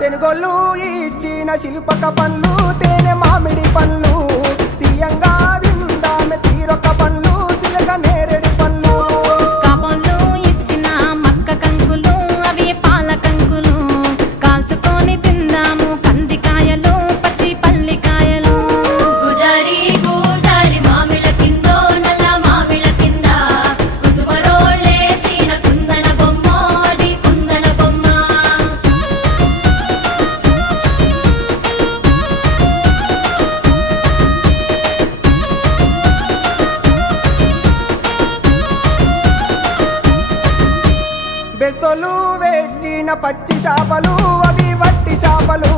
తెనుగోళ్ళు ఇచ్చిన శిల్పక పండ్లు తేనె మామిడి పండ్లు తీయంగా తిందామె తీరొక్క పండ్లు చిలక నేరేడి పండ్లు కాబోళ్ళు ఇచ్చిన మక్క కంకులు అవి పాల కంకులు కాల్చుకొని తిందాము కందికాయలు పచ్చి పల్లికాయలు గుజారి గుజారి మామిళ్ళ కిందో నల్ల మామిళ్ళ కింద కుసుమరోళ్ళేసిన కుందన బొమ్మ అది కుందన బొమ్మ బెస్తోలు పెట్టిన పచ్చి చేపలు అవి వట్టి చేపలు